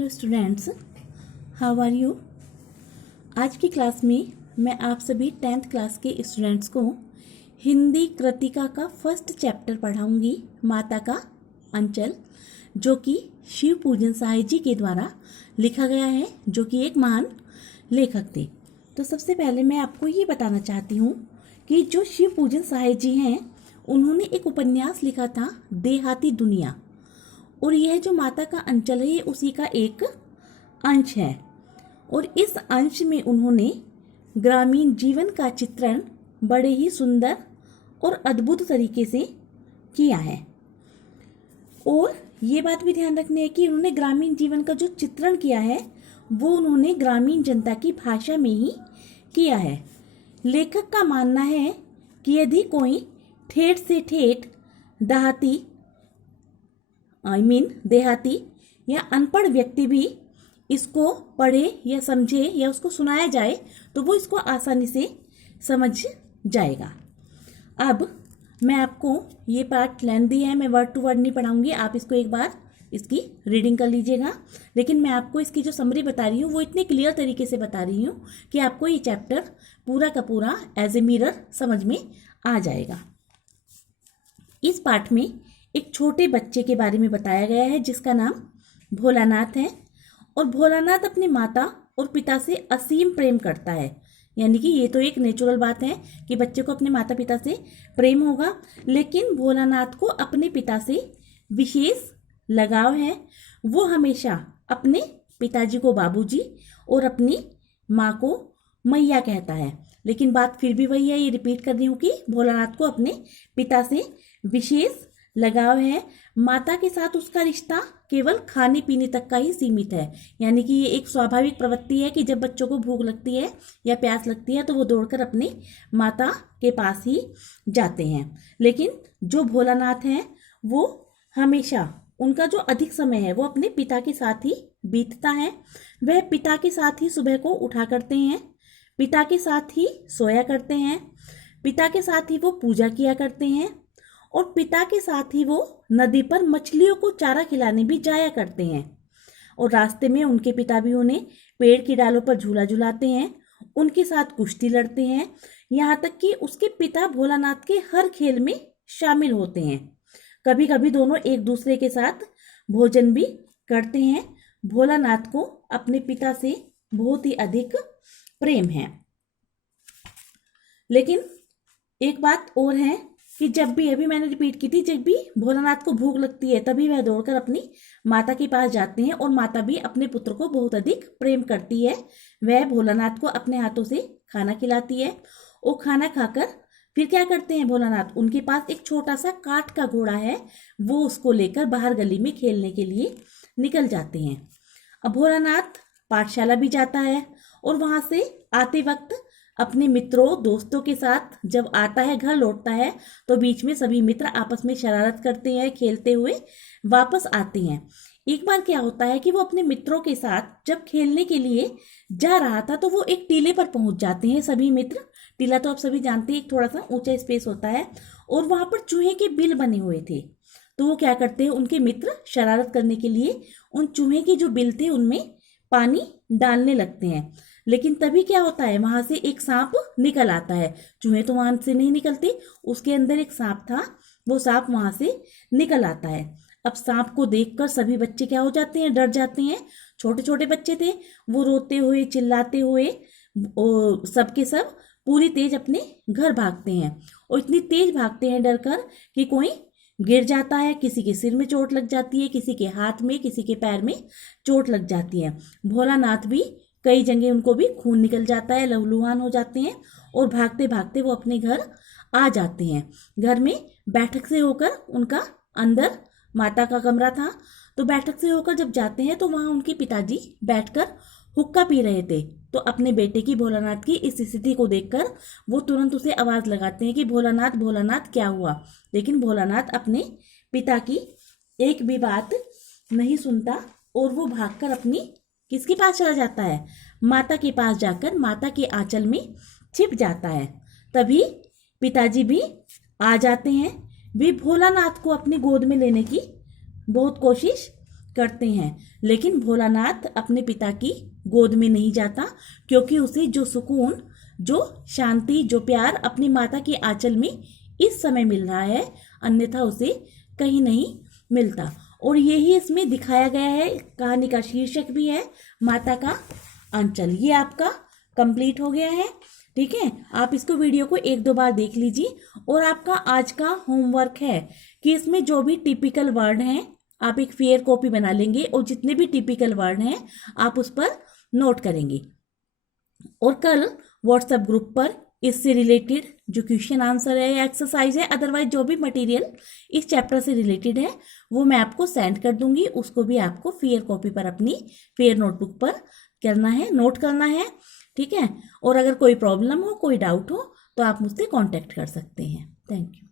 Hello students, how are you. आज की class में मैं आप सभी 10th क्लास के स्टूडेंट्स को हिंदी कृतिका का फर्स्ट चैप्टर पढ़ाऊंगी, माता का अंचल, जो कि शिव पूजन सहाय जी के द्वारा लिखा गया है, जो कि एक महान लेखक थे। तो सबसे पहले मैं आपको ये बताना चाहती हूँ कि जो शिव पूजन सहाय जी हैं, उन्होंने एक उपन्यास लिखा था देहाती दुनिया, और यह जो माता का अंचल है ये उसी का एक अंश है। और इस अंश में उन्होंने ग्रामीण जीवन का चित्रण बड़े ही सुंदर और अद्भुत तरीके से किया है। और ये बात भी ध्यान रखनी है कि उन्होंने ग्रामीण जीवन का जो चित्रण किया है वो उन्होंने ग्रामीण जनता की भाषा में ही किया है। लेखक का मानना है कि यदि कोई ठेठ से ठेठ देहाती या अनपढ़ व्यक्ति भी इसको पढ़े या समझे या उसको सुनाया जाए तो वो इसको आसानी से समझ जाएगा। अब मैं आपको ये पार्ट लेंथी है, मैं वर्ड टू वर्ड नहीं पढ़ाऊंगी, आप इसको एक बार इसकी रीडिंग कर लीजिएगा। लेकिन मैं आपको इसकी जो समरी बता रही हूँ वो इतने क्लियर तरीके से बता रही हूँ कि आपको ये चैप्टर पूरा का पूरा एज ए मिरर समझ में आ जाएगा। इस पाठ में एक छोटे बच्चे के बारे में बताया गया है जिसका नाम भोलानाथ है, और भोलानाथ अपनी माता और पिता से असीम प्रेम करता है। यानी कि ये तो एक नेचुरल बात है कि बच्चे को अपने माता पिता से प्रेम होगा, लेकिन भोलानाथ को अपने पिता से विशेष लगाव है। वो हमेशा अपने पिताजी को बाबूजी और अपनी माँ को मैया कहता है। लेकिन बात फिर भी वही है, ये रिपीट कर रही हूँ कि भोलानाथ को अपने पिता से विशेष लगाव है। माता के साथ उसका रिश्ता केवल खाने पीने तक का ही सीमित है। यानी कि ये एक स्वाभाविक प्रवृत्ति है कि जब बच्चों को भूख लगती है या प्यास लगती है तो वो दौड़कर अपनी माता के पास ही जाते हैं। लेकिन जो भोलानाथ हैं वो हमेशा, उनका जो अधिक समय है वो अपने पिता के साथ ही बीतता है। वह पिता के साथ ही सुबह को उठा करते हैं, पिता के साथ ही सोया करते हैं, पिता के साथ ही वो पूजा किया करते हैं, और पिता के साथ ही वो नदी पर मछलियों को चारा खिलाने भी जाया करते हैं। और रास्ते में उनके पिता भी उन्हें पेड़ की डालों पर झूला झुलाते हैं, उनके साथ कुश्ती लड़ते हैं। यहाँ तक कि उसके पिता भोलानाथ के हर खेल में शामिल होते हैं। कभी कभी दोनों एक दूसरे के साथ भोजन भी करते हैं। भोलानाथ को अपने पिता से बहुत ही अधिक प्रेम है। लेकिन एक बात और है कि जब भी, अभी मैंने रिपीट की थी, जब भी भोलानाथ को भूख लगती है तभी वह दौड़कर अपनी माता के पास जाते हैं, और माता भी अपने पुत्र को बहुत अधिक प्रेम करती है। वह भोलानाथ को अपने हाथों से खाना खिलाती है, और खाना खाकर फिर क्या करते हैं भोलानाथ, उनके पास एक छोटा सा काठ का घोड़ा है, वो उसको लेकर बाहर गली में खेलने के लिए निकल जाते हैं। अब भोलानाथ पाठशाला भी जाता है, और वहां से आते वक्त अपने मित्रों दोस्तों के साथ जब आता है, घर लौटता है, तो बीच में सभी मित्र आपस में शरारत करते हैं, खेलते हुए वापस आते हैं। एक बार क्या होता है कि वो अपने मित्रों के साथ जब खेलने के लिए जा रहा था तो वो एक टीले पर पहुंच जाते हैं सभी मित्र। टीला तो आप सभी जानते हैं, एक थोड़ा सा ऊंचा स्पेस होता है, और वहां पर चूहे के बिल बने हुए थे। तो वो क्या करते हैं, उनके मित्र शरारत करने के लिए उन चूहे के जो बिल थे उनमें पानी डालने लगते हैं। लेकिन तभी क्या होता है, वहां से एक सांप निकल आता है। चूहे तो वहां से नहीं निकलते, उसके अंदर एक सांप था, वो सांप वहां से निकल आता है। अब सांप को देखकर सभी बच्चे क्या हो जाते हैं, डर जाते हैं। छोटे छोटे बच्चे थे, वो रोते हुए चिल्लाते हुए सबके सब पूरी तेज अपने घर भागते हैं, और इतनी तेज भागते हैं डर कर कि कोई गिर जाता है, किसी के सिर में चोट लग जाती है, किसी के हाथ में, किसी के पैर में चोट लग जाती है। भोलानाथ भी कई जगह उनको भी खून निकल जाता है, लहूलुहान हो जाते हैं, और भागते भागते वो अपने घर आ जाते हैं। घर में बैठक से होकर, उनका अंदर माता का कमरा था, तो बैठक से होकर जब जाते हैं तो वहां उनके पिताजी बैठकर हुक्का पी रहे थे। तो अपने बेटे की, भोलानाथ की इस स्थिति को देखकर वो तुरंत उसे आवाज लगाते हैं कि भोलानाथ भोलानाथ क्या हुआ। लेकिन भोलानाथ अपने पिता की एक भी बात नहीं सुनता, और वो भागकर अपनी किसके पास चला जाता है, माता के पास जाकर माता के आंचल में छिप जाता है। तभी पिताजी भी आ जाते हैं। वे भोलानाथ को अपनी गोद में लेने की बहुत कोशिश करते हैं, लेकिन भोलानाथ अपने पिता की गोद में नहीं जाता, क्योंकि उसे जो सुकून, जो शांति, जो प्यार अपनी माता के आंचल में इस समय मिल रहा है, अन्यथा उसे कहीं नहीं मिलता। और यही इसमें दिखाया गया है। कहानी का शीर्षक भी है माता का आंचल। ये आपका कंप्लीट हो गया है। ठीक है, आप इसको वीडियो को 1-2 बार देख लीजिए। और आपका आज का होमवर्क है कि इसमें जो भी टिपिकल वर्ड हैं आप एक फेयर कॉपी बना लेंगे, और जितने भी टिपिकल वर्ड हैं आप उस पर नोट करेंगे। और कल व्हाट्सएप ग्रुप पर इससे रिलेटेड जो क्वेश्चन आंसर है या एक्सरसाइज है, अदरवाइज जो भी मटेरियल इस चैप्टर से रिलेटेड है वो मैं आपको सेंड कर दूंगी। उसको भी आपको फेयर कॉपी पर अपनी फेयर नोटबुक पर करना है, नोट करना है। ठीक है, और अगर कोई प्रॉब्लम हो, कोई डाउट हो, तो आप मुझसे कांटेक्ट कर सकते हैं। Thank you.